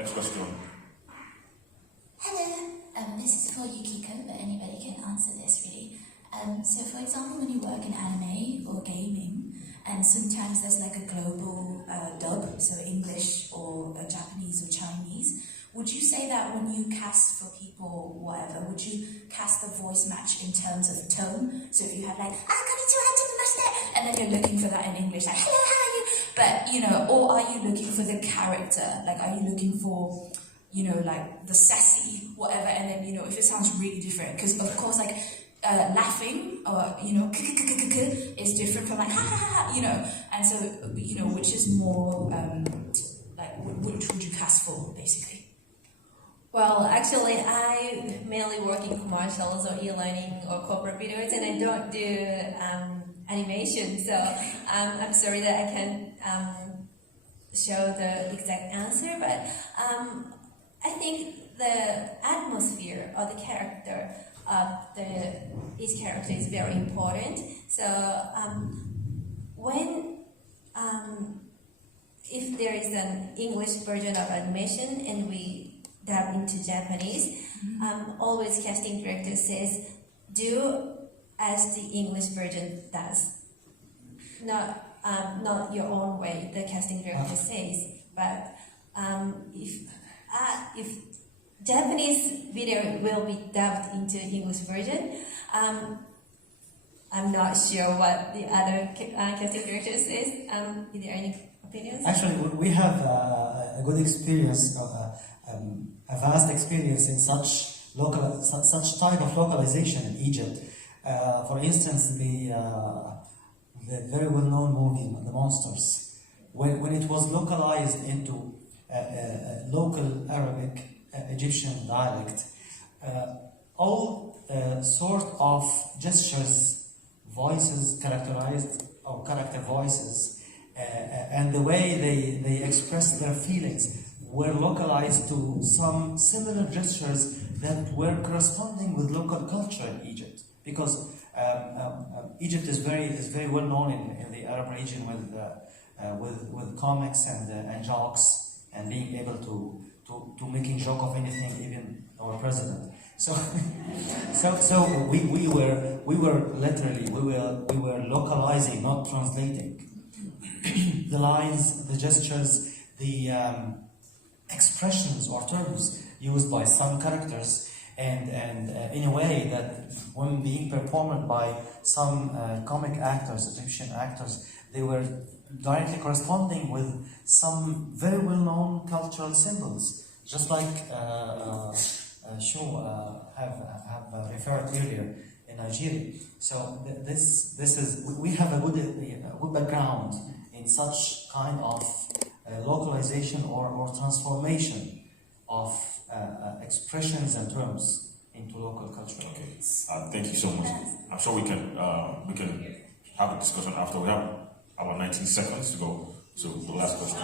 Next question. Hello, this is for Yukiko, but anybody can answer this really. So for example, when you work in anime or gaming, and sometimes there's like a global dub, so English or Japanese or Chinese, would you say that when you cast for people, whatever, would you cast the voice match in terms of tone? So if you have like, konnichiwa, and then you're looking for that in English, like, hello, how are you? But, you know, or are you looking for the character? Like, are you looking for, you know, like the sassy, whatever, and then, you know, if it sounds really different, because of course, like, laughing or, you know, is different from like, ha ha ha, you know, and so, you know, which is more, like, which would you cast for, basically? Well, actually, I mainly work in commercials or e-learning or corporate videos, and I don't do animation, so I'm sorry that I can't show the exact answer, but I think the atmosphere or the character of each character is very important. So when if there is an English version of animation and we dub into Japanese, always casting director says, do as the English version does. Not your own way, the casting director says, but if Japanese video will be dubbed into English version, I'm not sure what the other casting director says. Is there any opinions? Actually, we have a good experience, a vast experience in such type of localization in Egypt. For instance, the very well-known movie, The Monsters, when it was localized into local Arabic Egyptian dialect, all sort of gestures, voices, characterized or character voices, and the way they express their feelings were localized to some similar gestures that were corresponding with local culture in Egypt. Because Egypt is very well known in the Arab region with comics and jokes and being able to making joke of anything, even our president. So we were literally we were localizing, not translating the lines, the gestures, the expressions or terms used by some characters, and in a way that when being performed by some comic actors, Egyptian actors, they were directly corresponding with some very well-known cultural symbols, just like Shu have referred earlier in Nigeria. So this is, we have a good background in such kind of localization or transformation of expressions and terms into local culture. Okay, thank you so much. I'm sure we can have a discussion after. We have about 19 seconds to go to the last question.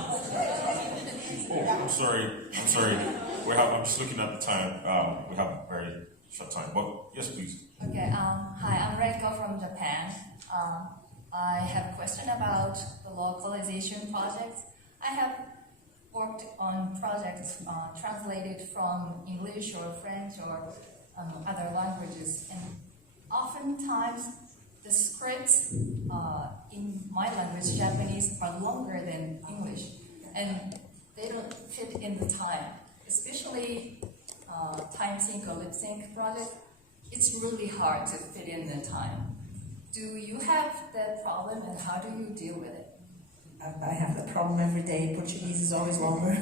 Oh, I'm sorry. I'm just looking at the time. We have a very short time, but yes, please. Okay. Hi, I'm Reiko from Japan. I have a question about the localization project. I have worked on projects translated from English or French or other languages, and oftentimes the scripts in my language, Japanese, are longer than English, and they don't fit in the time. Especially time sync or lip sync project, it's really hard to fit in the time. Do you have that problem, and how do you deal with it? I have that problem every day. Portuguese is always longer.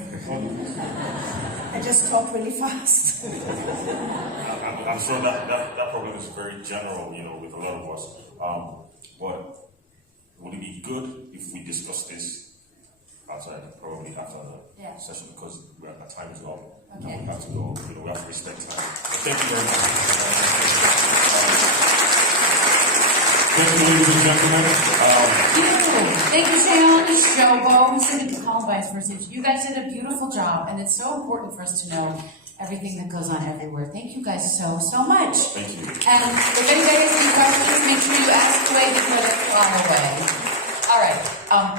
I just talk really fast. I'm sure that problem is very general, with a lot of us. But would it be good if we discuss this outside, probably after the session, because our time is up. Okay. And we have to go. We have to respect time. So thank you very much. Thank you, ladies and gentlemen. Thank you, Shayon, Shobo, Cindy, Colin Vice Versa. You guys did a beautiful job, and it's so important for us to know everything that goes on everywhere. Thank you guys so much. Thank you. And if anybody has any questions, make sure you ask away before they fly away. All right.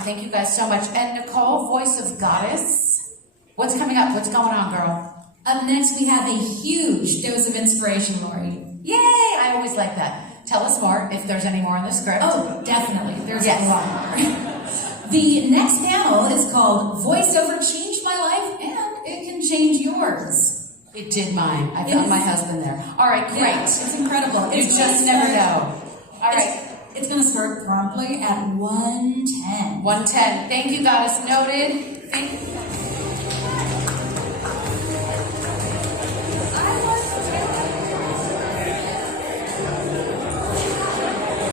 Thank you guys so much. And Nicole, voice of Goddess. What's coming up? What's going on, girl? Up next, we have a huge dose of inspiration, Lori. Yay! I always like that. Tell us more if there's any more in the script. Oh, definitely. There's Yes. a lot more. The next panel is called Voiceover Changed My Life, and it can change yours. It did mine. I found my husband there. All right, great. Yeah, it's incredible. You just never know. All right. It's going to start promptly at 1:10. 1:10. Thank you, Goddess. Noted. Thank you.